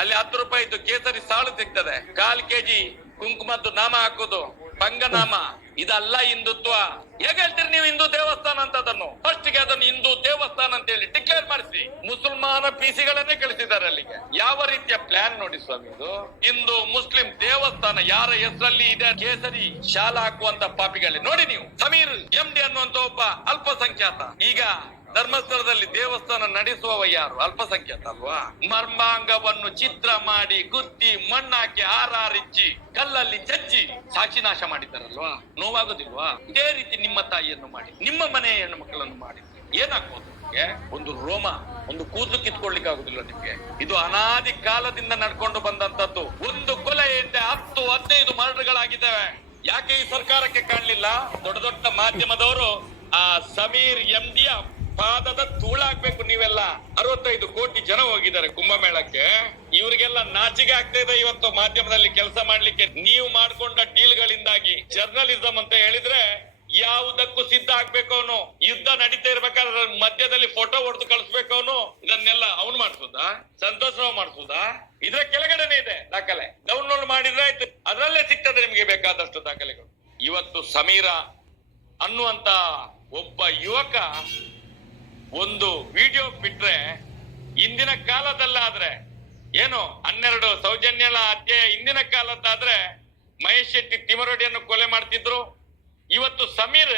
ಅಲ್ಲಿ ಹತ್ತು ರೂಪಾಯಿ ಇದ್ದು ಕೇಸರಿ ಸಾಳು ಸಿಗ್ತದೆ. ಕಾಲ್ ಕೆಜಿ ಕುಂಕುಮದ್ದು ನಾಮ ಹಾಕೋದು, ಪಂಗನಾಮ, ಇದಲ್ಲ ಹಿಂದುತ್ವ. ಹೇಗೆ ಹೇಳ್ತೀರಿ ನೀವು ಹಿಂದೂ ದೇವಸ್ಥಾನ ಅಂತ ಅದನ್ನು ಫಸ್ಟ್ಗೆ ಅದನ್ನು ಹಿಂದೂ ದೇವಸ್ಥಾನ ಅಂತ ಹೇಳಿ ಡಿಕ್ಲೇರ್ ಮಾಡಿಸಿ. ಮುಸಲ್ಮಾನ ಪಿಸಿಗಳನ್ನೇ ಕಳಿಸಿದ್ದಾರೆ ಅಲ್ಲಿಗೆ. ಯಾವ ರೀತಿಯ ಪ್ಲಾನ್ ನೋಡಿ ಸ್ವಾಮಿ ಇದು? ಹಿಂದೂ, ಮುಸ್ಲಿಂ ದೇವಸ್ಥಾನ ಯಾರ ಹೆಸರಲ್ಲಿ ಇದೆ ಕೇಸರಿ ಶಾಲಾ ಹಾಕುವಂತ ಪಾಪಿಗಳಲ್ಲಿ. ನೋಡಿ ನೀವು, ಸಮೀರ್ ಎಂ ಡಿ ಅನ್ನುವಂತ ಒಬ್ಬ ಅಲ್ಪಸಂಖ್ಯಾತ. ಈಗ ಧರ್ಮಸ್ಥಳದಲ್ಲಿ ದೇವಸ್ಥಾನ ನಡೆಸುವವ ಯಾರು? ಅಲ್ಪಸಂಖ್ಯಾತ ಅಲ್ವಾ? ಮರ್ಮಾಂಗವನ್ನು ಚಿತ್ರ ಮಾಡಿ, ಗುತ್ತಿ, ಮಣ್ಣಾಕಿ, ಹಾರಾರಿಚ್ಚಿ, ಕಲ್ಲಲ್ಲಿ ಚಚ್ಚಿ ಸಾಕ್ಷಿ ನಾಶ ಮಾಡಿದ್ದಾರಲ್ವಾ? ನೋವಾಗೋದಿಲ್ವಾ? ಇದೇ ರೀತಿ ನಿಮ್ಮ ತಾಯಿಯನ್ನು ಮಾಡಿ, ನಿಮ್ಮ ಮನೆಯ ಹೆಣ್ಣು ಮಕ್ಕಳನ್ನು ಮಾಡಿ. ಏನಾಗ್ಬೋದು? ಒಂದು ರೋಮ, ಒಂದು ಕೂದಲು ಕಿತ್ಕೊಳ್ಳಿಕ್ಕೆ ಆಗುದಿಲ್ಲ ನಿಮ್ಗೆ? ಇದು ಅನಾದಿ ಕಾಲದಿಂದ ನಡ್ಕೊಂಡು ಬಂದಂತದ್ದು ಒಂದು ಕೊಲೆಯಿಂದ ಹತ್ತು, ಹದಿನೈದು ಮರಣಗಳಾಗಿದ್ದಾವೆ ಯಾಕೆ ಈ ಸರ್ಕಾರಕ್ಕೆ ಕಾಣಲಿಲ್ಲ? ದೊಡ್ಡ ದೊಡ್ಡ ಮಾಧ್ಯಮದವರು ಆ ಸಮೀರ್ ಎಂಡಿಯ ಪಾದದ ಧೂಳಾಗ್ಬೇಕು ನೀವೆಲ್ಲ. ಅರವತ್ತೈದು ಕೋಟಿ ಜನ ಹೋಗಿದ್ದಾರೆ ಕುಂಭಮೇಳಕ್ಕೆ. ಇವರಿಗೆಲ್ಲ ನಾಚಿಕೆ ಆಗ್ತಾ ಇದೆ ಇವತ್ತು ಮಾಧ್ಯಮದಲ್ಲಿ ಕೆಲಸ ಮಾಡ್ಲಿಕ್ಕೆ. ನೀವು ಮಾಡ್ಕೊಂಡ ಡೀಲ್ಗಳಿಂದಾಗಿ ಜರ್ನಲಿಸಂ ಅಂತ ಹೇಳಿದ್ರೆ ಯಾವುದಕ್ಕೂ ಸಿದ್ಧ ಆಗ್ಬೇಕು ಅವನು. ಯುದ್ಧ ನಡೀತಾ ಇರ್ಬೇಕಾದ್ರೆ ಮಧ್ಯದಲ್ಲಿ ಫೋಟೋ ಹೊಡೆದು ಕಳಿಸ್ಬೇಕು ಅವನು. ಇದನ್ನೆಲ್ಲ ಅವನು ಮಾಡಿಸುದಾ? ಸಂತೋಷ್ ರಾವ್ ಮಾಡಿಸುದಾ? ಇದ್ರ ಕೆಳಗಡೆನೆ ಇದೆ ದಾಖಲೆ. ಡೌನ್ಲೋಡ್ ಮಾಡಿದ್ರೆ ಆಯ್ತು. ಅದರಲ್ಲೇ ಸಿಗ್ತದೆ ನಿಮ್ಗೆ ಬೇಕಾದಷ್ಟು ದಾಖಲೆಗಳು. ಇವತ್ತು ಸಮೀರ ಅನ್ನುವಂತ ಒಬ್ಬ ಯುವಕ ಒಂದು ವಿಡಿಯೋ ಬಿಟ್ರೆ ಇಂದಿನ ಕಾಲದಲ್ಲಾದ್ರೆ ಏನು ಹನ್ನೆರಡು ಸೌಜನ್ಯಗಳ ಹತ್ಯೆ ಇಂದಿನ ಕಾಲದ್ದಾದ್ರೆ ಮಹೇಶ್ ಶೆಟ್ಟಿ ತಿಮರೋಡಿಯನ್ನು ಕೊಲೆ ಮಾಡ್ತಿದ್ರು? ಇವತ್ತು ಸಮೀರ್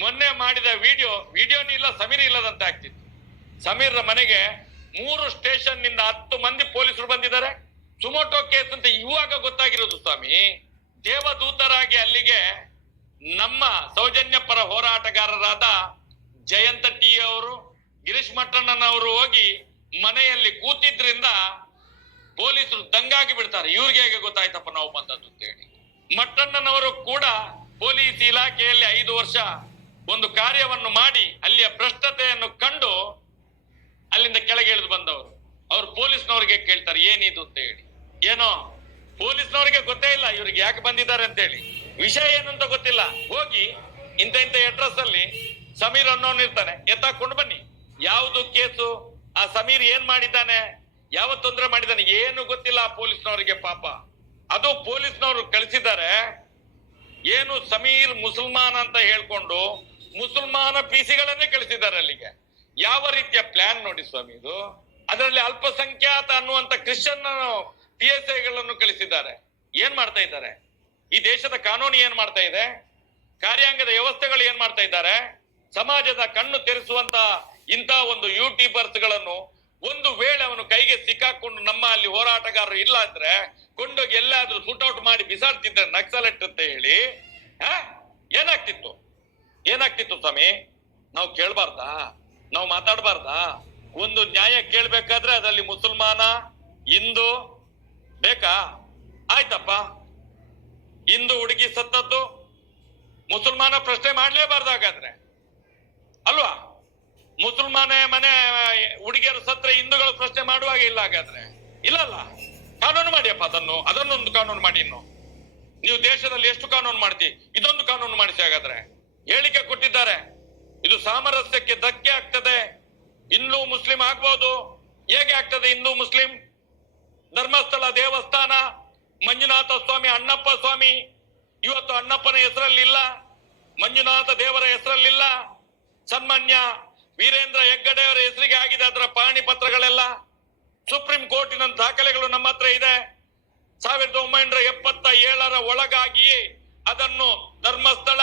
ಮೊನ್ನೆ ಮಾಡಿದ ವಿಡಿಯೋ, ವಿಡಿಯೋನೇ ಇಲ್ಲ, ಸಮೀರ್ ಇಲ್ಲದಂತೆ ಆಗ್ತಿತ್ತು. ಸಮೀರ್ ಮನೆಗೆ ಮೂರು ಸ್ಟೇಷನ್ನಿಂದ ಹತ್ತು ಮಂದಿ ಪೊಲೀಸರು ಬಂದಿದ್ದಾರೆ. ಸುಮೋಟೋ ಕೇಸ್ ಅಂತ ಇವಾಗ ಗೊತ್ತಾಗಿರೋದು ಸ್ವಾಮಿ. ದೇವದೂತರಾಗಿ ಅಲ್ಲಿಗೆ ನಮ್ಮ ಸೌಜನ್ಯ ಪರ ಹೋರಾಟಗಾರರಾದ ಜಯಂತ ಟಿ ಅವರು, ಗಿರೀಶ್ ಮಟ್ಟಣ್ಣನವರು ಹೋಗಿ ಮನೆಯಲ್ಲಿ ಕೂತಿದ್ರಿಂದ ಪೊಲೀಸರು ದಂಗಾಗಿ ಬಿಡ್ತಾರೆ. ಇವ್ರಿಗೆ ಹೇಗೆ ಗೊತ್ತಾಯ್ತಪ್ಪ ನಾವು ಬಂದದ್ದು ಅಂತ ಹೇಳಿ. ಮಟ್ಟಣ್ಣನವರು ಕೂಡ ಪೊಲೀಸ್ ಇಲಾಖೆಯಲ್ಲಿ ಐದು ವರ್ಷ ಒಂದು ಕಾರ್ಯವನ್ನು ಮಾಡಿ ಅಲ್ಲಿಯ ಭ್ರಷ್ಟತೆಯನ್ನು ಕಂಡು ಅಲ್ಲಿಂದ ಕೆಳಗೆ ಇಳಿದು ಬಂದವರು. ಅವ್ರು ಪೊಲೀಸ್ನವ್ರಿಗೆ ಕೇಳ್ತಾರೆ, ಏನಿದು ಅಂತ ಹೇಳಿ. ಏನೋ ಪೊಲೀಸ್ನವ್ರಿಗೆ ಗೊತ್ತೇ ಇಲ್ಲ, ಇವ್ರಿಗೆ ಯಾಕೆ ಬಂದಿದ್ದಾರೆ ಅಂತ ಹೇಳಿ. ವಿಷಯ ಏನು ಅಂತ ಗೊತ್ತಿಲ್ಲ. ಹೋಗಿ ಇಂಥ ಇಂಥ ಅಡ್ರೆಸ್ ಅಲ್ಲಿ ಸಮೀರ್ ಅನ್ನೋನ್ ಇರ್ತಾನೆ. ಎತ್ತಾಕೊಂಡು ಬನ್ನಿ. ಯಾವುದು ಕೇಸು? ಆ ಸಮೀರ್ ಏನ್ ಮಾಡಿದ್ದಾನೆ? ಯಾವ ತೊಂದರೆ ಮಾಡಿದ್ದಾನೆ? ಏನು ಗೊತ್ತಿಲ್ಲ ಆ ಪೊಲೀಸ್ನವರಿಗೆ ಪಾಪ. ಅದು ಪೊಲೀಸ್ನವರು ಕಳಿಸಿದ್ದಾರೆ. ಏನು ಸಮೀರ್ ಮುಸಲ್ಮಾನ್ ಅಂತ ಹೇಳ್ಕೊಂಡು ಮುಸಲ್ಮಾನ ಪಿಸಿಗಳನ್ನೇ ಕಳಿಸಿದ್ದಾರೆ ಅಲ್ಲಿಗೆ. ಯಾವ ರೀತಿಯ ಪ್ಲಾನ್ ನೋಡಿ ಸ್ವಾಮಿ ಇದು? ಅದರಲ್ಲಿ ಅಲ್ಪಸಂಖ್ಯಾತ ಅನ್ನುವಂತ ಕ್ರಿಶ್ಚಿಯನ್ ಪಿ ಎಸ್ ಐಗಳನ್ನು ಕಳಿಸಿದ್ದಾರೆ. ಏನ್ ಮಾಡ್ತಾ ಇದ್ದಾರೆ? ಈ ದೇಶದ ಕಾನೂನು ಏನ್ ಮಾಡ್ತಾ ಇದೆ? ಕಾರ್ಯಾಂಗದ ವ್ಯವಸ್ಥೆಗಳು ಏನ್ ಮಾಡ್ತಾ ಇದ್ದಾರೆ? ಸಮಾಜದ ಕಣ್ಣು ತೆರೆಸುವಂತ ಇಂತ ಒಂದು ಯೂಟ್ಯೂಬರ್ಸ್ಗಳನ್ನು ಒಂದು ವೇಳೆ ಅವನು ಕೈಗೆ ಸಿಕ್ಕಾಕೊಂಡು ನಮ್ಮ ಅಲ್ಲಿ ಹೋರಾಟಗಾರರು ಇಲ್ಲ ಅಂದ್ರೆ ಕೊಂಡೋಗಿ ಎಲ್ಲಾದ್ರೂ ಔಟ್ ಮಾಡಿ ಬಿಸಾಡ್ತಿದ್ರೆ ನಕ್ಸಲೆಟ್ ಅಂತ ಹೇಳಿ, ಹ? ಏನಾಗ್ತಿತ್ತು? ಏನಾಗ್ತಿತ್ತು ಸ್ವಾಮಿ? ನಾವು ಕೇಳ್ಬಾರ್ದಾ? ನಾವು ಮಾತಾಡ್ಬಾರ್ದಾ? ಒಂದು ನ್ಯಾಯ ಕೇಳ್ಬೇಕಾದ್ರೆ ಅದರಲ್ಲಿ ಮುಸಲ್ಮಾನ, ಹಿಂದೂ ಬೇಕಾ? ಆಯ್ತಪ್ಪ. ಹಿಂದೂ ಹುಡುಗಿ ಸತ್ತದ್ದು ಮುಸಲ್ಮಾನ ಪ್ರಶ್ನೆ ಮಾಡ್ಲೇಬಾರ್ದು ಹಾಗಾದ್ರೆ. ಅಲ್ವಾ? ಮುಸಲ್ಮಾನ ಮನೆ, ಹುಡುಗಿಯರು ಸತ್ರ ಹಿಂದೂಗಳು ಪ್ರಶ್ನೆ ಮಾಡುವಾಗ ಇಲ್ಲ ಹಾಗಾದ್ರೆ. ಇಲ್ಲಲ್ಲ? ಕಾನೂನು ಮಾಡಿಯಪ್ಪ ಅದನ್ನು. ಅದನ್ನೊಂದು ಕಾನೂನು ಮಾಡಿ ಇನ್ನು. ನೀವು ದೇಶದಲ್ಲಿ ಎಷ್ಟು ಕಾನೂನು ಮಾಡ್ತಿ? ಇದೊಂದು ಕಾನೂನು ಮಾಡಿಸಿ ಹಾಗಾದ್ರೆ. ಹೇಳಿಕೆ ಕೊಟ್ಟಿದ್ದಾರೆ. ಇದು ಸಾಮರಸ್ಯಕ್ಕೆ ಧಕ್ಕೆ ಆಗ್ತದೆ. ಹಿಂದೂ ಮುಸ್ಲಿಂ ಆಗ್ಬೋದು. ಹೇಗೆ ಆಗ್ತದೆ ಹಿಂದೂ ಮುಸ್ಲಿಂ? ಧರ್ಮಸ್ಥಳ ದೇವಸ್ಥಾನ, ಮಂಜುನಾಥ ಸ್ವಾಮಿ, ಅಣ್ಣಪ್ಪ ಸ್ವಾಮಿ. ಇವತ್ತು ಅಣ್ಣಪ್ಪನ ಹೆಸರಲ್ಲಿಲ್ಲ. ಮಂಜುನಾಥ ದೇವರ ಹೆಸರಲ್ಲಿಲ್ಲ. ಸನ್ಮಾನ್ಯ ವೀರೇಂದ್ರ ಹೆಗ್ಗಡೆ ಅವರ ಹೆಸರಿಗೆ ಆಗಿದೆ ಅದರ ಪಹಣಿ ಪತ್ರಗಳೆಲ್ಲ ಸುಪ್ರೀಂ ಕೋರ್ಟಿನ ದಾಖಲೆಗಳು ನಮ್ಮ ಹತ್ರ ಇದೆ. ಸಾವಿರದ ಒಂಬೈನೂರ ಎಪ್ಪತ್ತ ಏಳರ ಒಳಗಾಗಿಯೇ ಅದನ್ನು ಧರ್ಮಸ್ಥಳ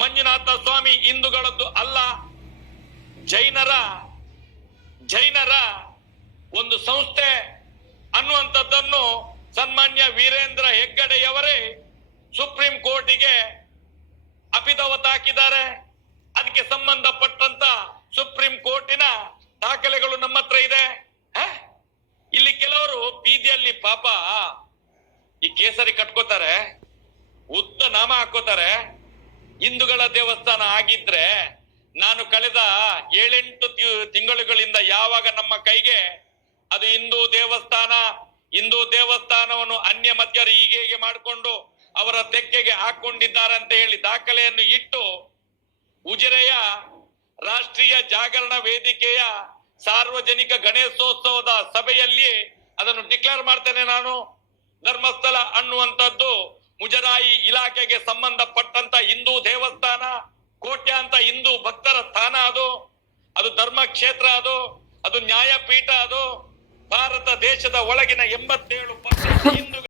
ಮಂಜುನಾಥ ಸ್ವಾಮಿ ಹಿಂದೂಗಳದ್ದು ಅಲ್ಲ, ಜೈನರ ಜೈನರ ಒಂದು ಸಂಸ್ಥೆ ಅನ್ನುವಂಥದ್ದನ್ನು ಸನ್ಮಾನ್ಯ ವೀರೇಂದ್ರ ಹೆಗ್ಗಡೆಯವರೇ ಸುಪ್ರೀಂ ಕೋರ್ಟಿಗೆ ಅಪಿದವತ ಹಾಕಿದ್ದಾರೆ. ಅದಕ್ಕೆ ಸಂಬಂಧಪಟ್ಟಂತ ಸುಪ್ರೀಂ ಕೋರ್ಟಿನ ದಾಖಲೆಗಳು ನಮ್ಮ ಹತ್ರ ಇದೆ? ಇಲ್ಲಿ ಕೆಲವರು ಬೀದಿಯಲ್ಲಿ ಪಾಪ ಈ ಕೇಸರಿ ಕಟ್ಕೋತಾರೆ, ಉದ್ದ ನಾಮ ಹಾಕೋತಾರೆ ಹಿಂದೂಗಳ ದೇವಸ್ಥಾನ ಆಗಿದ್ರೆ ನಾನು ಕಳೆದ ಏಳೆಂಟು ತಿಂಗಳುಗಳಿಂದ ಯಾವಾಗ ನಮ್ಮ ಕೈಗೆ ಅದು ಹಿಂದೂ ದೇವಸ್ಥಾನ, ಹಿಂದೂ ದೇವಸ್ಥಾನವನ್ನು ಅನ್ಯ ಮಧ್ಯರು ಹೀಗೆ ಹೀಗೆ ಮಾಡಿಕೊಂಡು ಅವರ ತೆಕ್ಕೆಗೆ ಹಾಕೊಂಡಿದ್ದಾರೆ ಅಂತ ಹೇಳಿ ದಾಖಲೆಯನ್ನು ಇಟ್ಟು ಉಜಿರೆಯ ರಾಷ್ಟ್ರೀಯ ಜಾಗರಣ ವೇದಿಕೆಯ ಸಾರ್ವಜನಿಕ ಗಣೇಶೋತ್ಸವದ ಸಭೆಯಲ್ಲಿ ಅದನ್ನು ಡಿಕ್ಲೇರ್ ಮಾಡ್ತೇನೆ ನಾನು. ಧರ್ಮಸ್ಥಳ ಅನ್ನುವಂಥದ್ದು ಮುಜರಾಯಿ ಇಲಾಖೆಗೆ ಸಂಬಂಧಪಟ್ಟಂತ ಹಿಂದೂ ದೇವಸ್ಥಾನ, ಕೋಟ್ಯಾಂತ ಹಿಂದೂ ಭಕ್ತರ ಸ್ಥಾನ ಅದು. ಅದು ಧರ್ಮ ಕ್ಷೇತ್ರ ಅದು ಅದು ನ್ಯಾಯಪೀಠ ಅದು. ಭಾರತ ದೇಶದ ಒಳಗಿನ ಎಂಬತ್ತೇಳು ಪರ್ಸೆಂಟ್ ಹಿಂದೂ